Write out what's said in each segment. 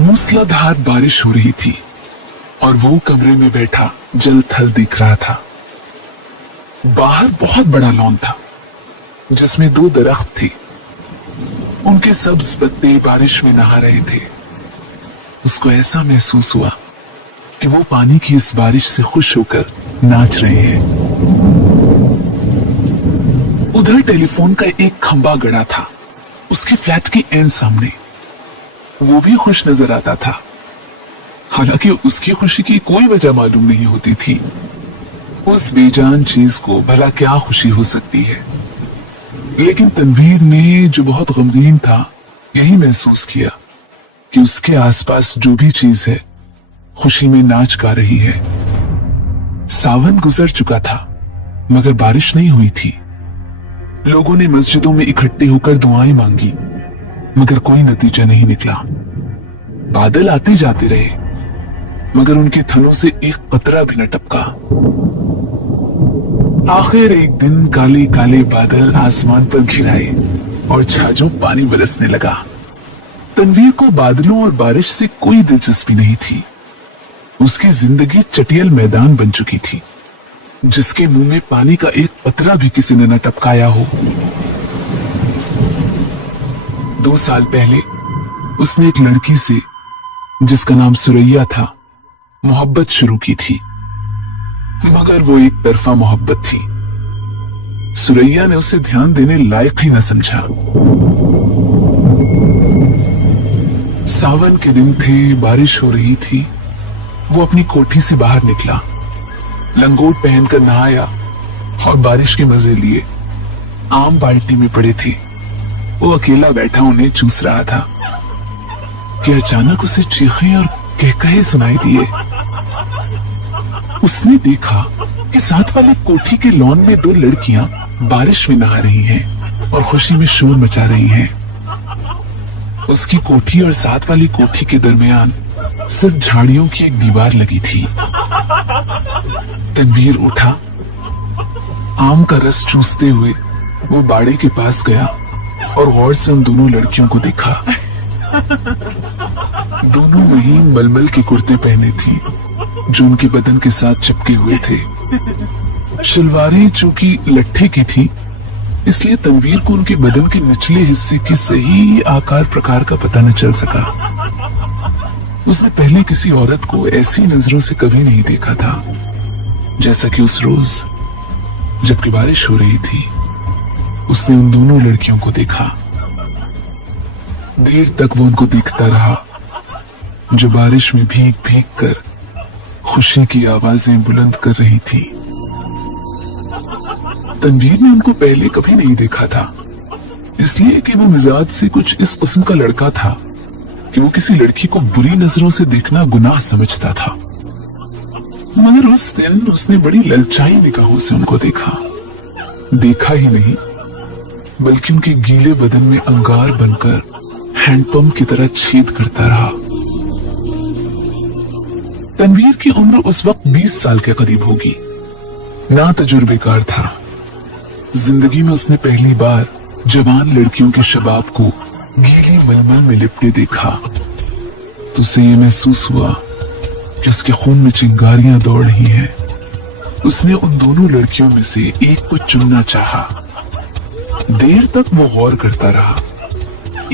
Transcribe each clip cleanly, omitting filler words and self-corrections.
मूसलाधार बारिश हो रही थी और वो कमरे में बैठा जल थल दिख रहा था। बाहर बहुत बड़ा लॉन था जिसमें 2 दरख्त थे। उनके सब्ज पत्ते बारिश में नहा रहे थे। उसको ऐसा महसूस हुआ कि वो पानी की इस बारिश से खुश होकर नाच रहे हैं। उधर टेलीफोन का एक खंबा गड़ा था उसके फ्लैट के एन सामने। वो भी खुश नजर आता था, हालांकि उसकी खुशी की कोई वजह मालूम नहीं होती थी। उस बेजान चीज को भला क्या खुशी हो सकती है। लेकिन तनवीर ने, जो बहुत गमगीन था, यही महसूस किया कि उसके आसपास जो भी चीज है खुशी में नाच गा रही है। सावन गुजर चुका था मगर बारिश नहीं हुई थी। लोगों ने मस्जिदों में इकट्ठे होकर दुआएं मांगी मगर कोई नतीजा नहीं निकला। बादल आते जाते रहे मगर उनके थनों से एक कतरा भी न टपका। आखिर एक दिन काले काले बादल आसमान पर घिराए और छाजों पानी बरसने लगा। तनवीर को बादलों और बारिश से कोई दिलचस्पी नहीं थी। उसकी जिंदगी चटियल मैदान बन चुकी थी जिसके मुंह में पानी का एक कतरा भी किसी ने न टपकाया हो। 2 साल पहले उसने एक लड़की से, जिसका नाम सुरैया था, मोहब्बत शुरू की थी मगर वो एक तरफा मोहब्बत थी। सुरैया ने उसे ध्यान देने लायक ही न समझा। सावन के दिन थे, बारिश हो रही थी। वो अपनी कोठी से बाहर निकला, लंगोट पहनकर नहाया और बारिश के मजे लिए। आम बाल्टी में पड़े थे। वो अकेला बैठा उन्हें चूस रहा था कि अचानक उसे चीखें और कहकहे सुनाई दिए। उसने देखा कि साथ वाली कोठी के लॉन में 2 लड़कियां बारिश में नहा रही हैं और खुशी में शोर मचा रही हैं। उसकी कोठी और साथ वाली कोठी के दरमियान सिर्फ झाड़ियों की एक दीवार लगी थी। तनवीर उठा, आम का रस चूसते हुए वो बाड़े के पास गया और गौर से उन दोनों लड़कियों को देखा। दोनों महीन मलमल के कुर्ते पहने थी जो उनके बदन के साथ चिपके हुए थे। शलवारें चूंकि लट्ठे की थी इसलिए तनवीर को उनके बदन के निचले हिस्से के सही आकार प्रकार का पता न चल सका। उसने पहले किसी औरत को ऐसी नजरों से कभी नहीं देखा था जैसा कि उस रोज जबकि बारिश हो रही थी उसने उन दोनों लड़कियों को देखा। देर तक वो उनको देखता रहा जो बारिश में भीग भीग कर खुशी की आवाजें बुलंद कर रही थी। तनवीर ने उनको पहले कभी नहीं देखा था, इसलिए कि वो मिजाज से कुछ इस किस्म का लड़का था कि वो किसी लड़की को बुरी नजरों से देखना गुनाह समझता था। मगर उस दिन उसने बड़ी ललचाई निगाहों से उनको देखा। देखा ही नहीं बल्कि उनके गीले बदन में अंगार बनकर हैंडपंप की तरह छेद करता रहा। तनवीर की उम्र उस वक्त 20 साल के करीब होगी। ना तजुर्बेकार था। जिंदगी में उसने पहली बार जवान लड़कियों के शबाब को गीली मलमल में लिपटे देखा तो उसे ये महसूस हुआ कि उसके खून में चिंगारियां दौड़ रही हैं। उसने उन दोनों लड़कियों में से एक को चुनना चाहा। देर तक वो गौर करता रहा।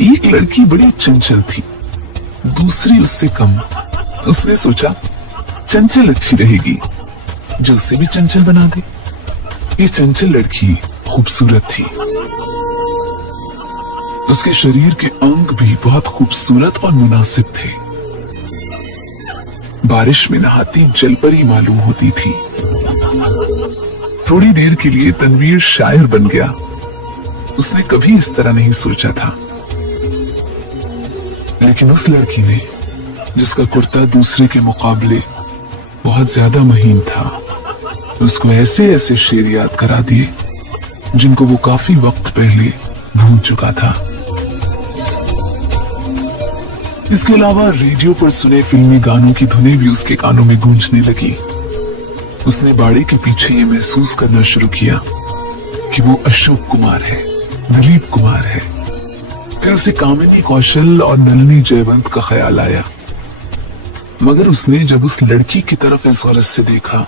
एक लड़की बड़ी चंचल थी, दूसरी उससे कम। उसने सोचा चंचल अच्छी रहेगी जो उसे भी चंचल बना दे। ये चंचल लड़की खूबसूरत थी। उसके शरीर के अंग भी बहुत खूबसूरत और मुनासिब थे। बारिश में नहाती जलपरी मालूम होती थी। थोड़ी देर के लिए तनवीर शायर बन गया। उसने कभी इस तरह नहीं सोचा था। लेकिन उस लड़की ने, जिसका कुर्ता दूसरे के मुकाबले बहुत ज्यादा महीन था, उसको ऐसे ऐसे शेर याद करा दिए जिनको वो काफी वक्त पहले भूल चुका था। इसके अलावा रेडियो पर सुने फिल्मी गानों की धुनें भी उसके कानों में गूंजने लगी। उसने बाड़े के पीछे ये महसूस करना शुरू किया कि वो अशोक कुमार है, दिलीप कुमार है। फिर उसे कामिनी कौशल और नलिनी जयवंत का ख्याल आया, मगर उसने जब उस लड़की की तरफ इस गरज से देखा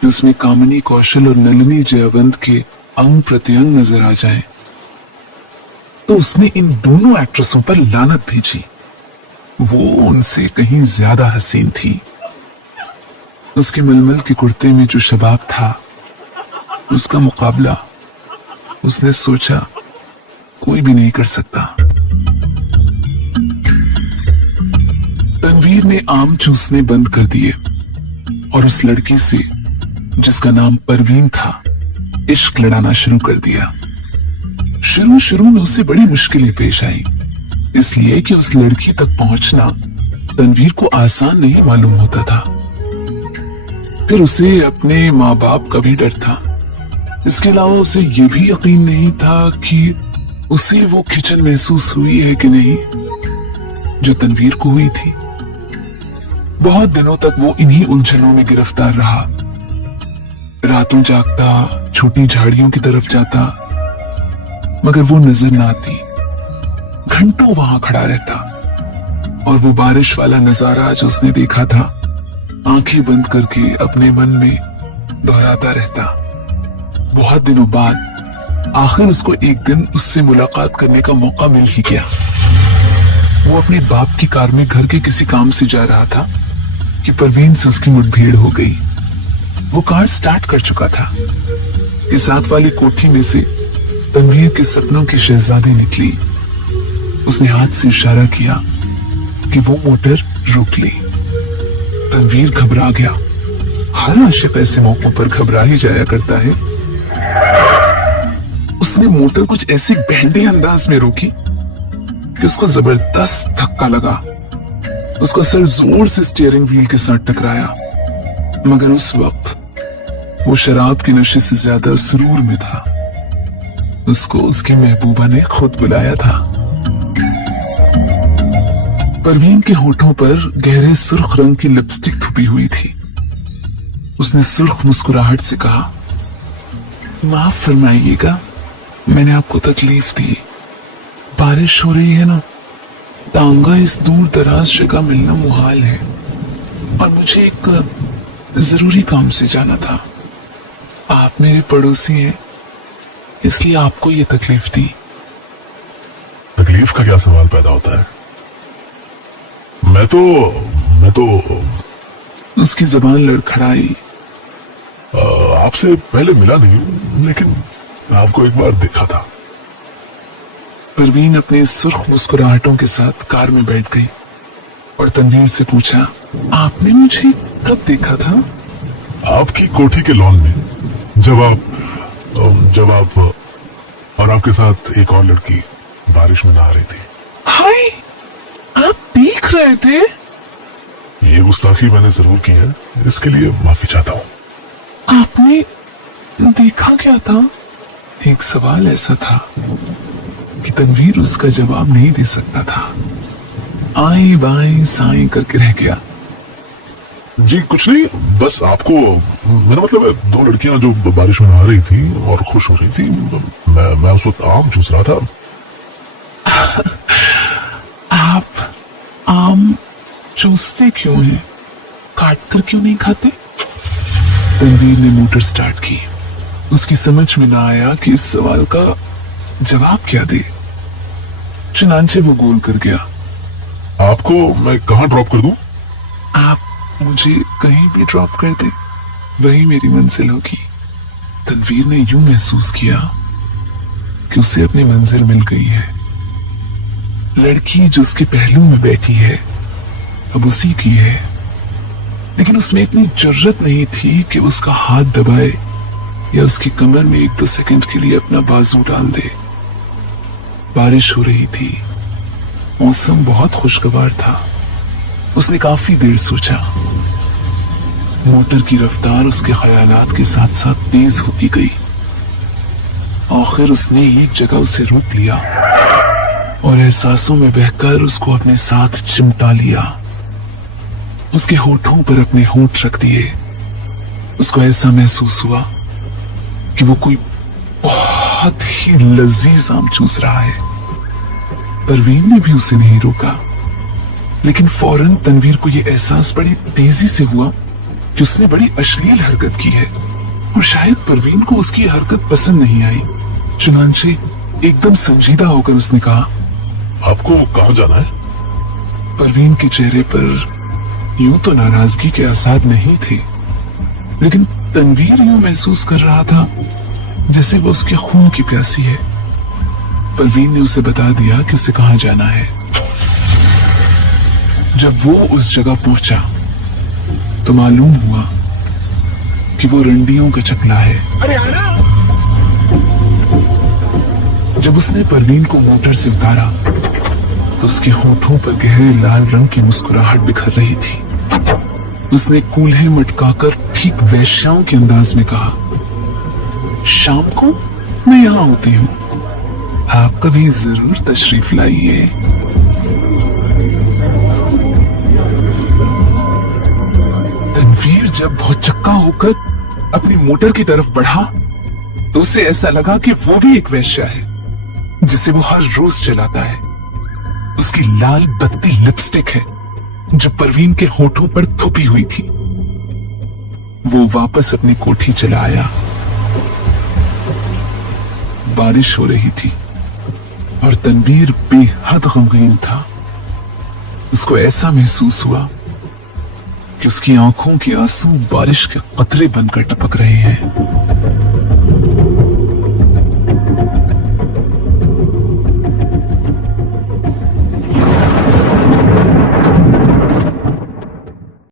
कि उसमें कामिनी कौशल और नलिनी जयवंत के अंग प्रत्यंग नजर आ जाएं, तो उसने इन दोनों एक्ट्रेसों पर लानत भेजी। वो उनसे कहीं ज्यादा हसीन थी। उसके मलमल के कुर्ते में जो शबाब था, उसका मुकाबला उसने सोचा कोई भी नहीं कर सकता। तनवीर ने आम चूसने बंद कर दिए और उस लड़की से, जिसका नाम परवीन था, इश्क लड़ाना शुरू कर दिया। शुरू में उसे बड़ी मुश्किलें पेश आई, इसलिए कि उस लड़की तक पहुंचना तनवीर को आसान नहीं मालूम होता था। फिर उसे अपने माँ बाप का भी डर था। इसके अलावा उसे यह भी यकीन नहीं था कि उसे वो खिंचन महसूस हुई है कि नहीं जो तनवीर को हुई थी। बहुत दिनों तक वो इन्हीं उलझनों में गिरफ्तार रहा। रातों जागता, छोटी झाड़ियों की तरफ जाता, मगर वो नजर ना आती। घंटों वहां खड़ा रहता और वो बारिश वाला नजारा जो उसने देखा था, आंखें बंद करके अपने मन में दोहराता रहता। बहुत दिनों बाद आखिर उसको एक दिन उससे मुलाकात करने का मौका मिल ही गया। वो अपने बाप की कार में घर के किसी काम से जा रहा था कि परवीन से उसकी मुठभेड़ हो गई। वो कार स्टार्ट कर चुका था कि साथ वाली कोठी में से तनवीर के सपनों की शहजादी निकली। उसने हाथ से इशारा किया कि वो मोटर रोक ली। तनवीर घबरा गया। हर आशिक ऐसे मौकों पर घबरा ही जाया करता है। उसने मोटर कुछ ऐसे बैंडे अंदाज में रोकी कि उसको जबरदस्त धक्का लगा। उसका सर जोर से स्टीयरिंग व्हील के साथ टकराया, मगर उस वक्त वो शराब के नशे से ज्यादा सुरूर में था। उसको उसकी महबूबा ने खुद बुलाया था। परवीन के होठों पर गहरे सुर्ख रंग की लिपस्टिक थुपी हुई थी। उसने सुर्ख मुस्कुराहट से कहा, माफ फरमाइएगा, मैंने आपको तकलीफ दी। बारिश हो रही है ना, तांगा इस दूर दराज जगह मिलना मुहाल है और मुझे एक जरूरी काम से जाना था। आप मेरे पड़ोसी हैं, इसलिए आपको ये तकलीफ दी। तकलीफ का क्या सवाल पैदा होता है? मैं तो उसकी जबान लड़खड़ाई। आपसे पहले मिला नहीं हूं, लेकिन आपको एक बार देखा था। परवीन अपने सुर्ख मुस्कुराहटों के साथ कार में बैठ गई और तनवीर से पूछा, आपने मुझे कब देखा था? आपकी कोठी के लॉन में, जब आप और आपके साथ एक और लड़की बारिश में नहा रही थी। हाय, आप देख रहे थे? ये गुस्ताखी मैंने जरूर की है, इसके लिए माफी चाहता हूँ। आपने देखा क्या था? एक सवाल ऐसा था कि तनवीर उसका जवाब नहीं दे सकता था। आए बाएं साएं करके रह गया। जी कुछ नहीं, बस आपको, मेरा मतलब है, दो लड़कियां जो बारिश में नहा रही थी और खुश हो रही थी, मैं उस वक्त आम चूस रहा था। आप आम चूसते क्यों हैं? काट कर क्यों नहीं खाते? तनवीर ने मोटर स्टार्ट की। उसकी समझ में ना आया कि इस सवाल का जवाब क्या दे। चुनांचे वो गोल कर गया। आपको मैं कहाँ ड्रॉप कर दूं? आप मुझे कहीं भी ड्रॉप कर दे, वही मेरी मंजिल होगी। तनवीर ने यूं महसूस किया कि उसे अपनी मंजिल मिल गई है। लड़की जो उसके पहलू में बैठी है अब उसी की है, लेकिन उसमें इतनी जुर्रत नहीं थी कि उसका हाथ दबाए या उसकी कमर में 1-2 सेकंड के लिए अपना बाजू डाल दे। बारिश हो रही थी, मौसम बहुत खुशगवार था। उसने काफी देर सोचा। मोटर की रफ्तार उसके ख्यालात के साथ साथ तेज होती गई। आखिर उसने एक जगह उसे रोक लिया और एहसासों में बहकर उसको अपने साथ चिमटा लिया। उसके होठों पर अपने होठ रख दिए। उसको ऐसा महसूस हुआ कि वो कोई बहुत ही लजीज आम चूस रहा है। परवीन ने भी उसे नहीं रोका, लेकिन फौरन तनवीर को यह एहसास बड़ी तेजी से हुआ कि उसने बड़ी अश्लील हरकत की है और शायद परवीन को उसकी हरकत पसंद नहीं आई। चुनांचे एकदम संजीदा होकर उसने कहा, आपको कहाँ जाना है? परवीन के चेहरे पर यूं तो नाराजगी के आसार नहीं थे, लेकिन तनवीर यूं महसूस कर रहा था जैसे वो उसके खून की प्यासी है। परवीन ने उसे बता दिया कि उसे कहाँ जाना है। जब वो उस जगह पहुंचा तो मालूम हुआ कि वो रंडियों का चकला है। जब उसने परवीन को मोटर से उतारा तो उसके होठों पर गहरे लाल रंग की मुस्कुराहट बिखर रही थी। उसने कूल्हे मटकाकर ठीक वैश्याओं के अंदाज में कहा, शाम को मैं यहां होती हूं, आप कभी जरूर तशरीफ लाइए। तनवीर जब बहुत चक्का होकर अपनी मोटर की तरफ बढ़ा तो उसे ऐसा लगा कि वो भी एक वैश्या है जिसे वो हर रोज चलाता है। उसकी लाल बत्ती लिपस्टिक है जो परवीन के होठों पर थुपी हुई थी। वो वापस अपनी कोठी चला आया। बारिश हो रही थी और तनवीर बेहद गमगीन था। उसको ऐसा महसूस हुआ कि उसकी आंखों के आंसू बारिश के कतरे बनकर टपक रहे हैं।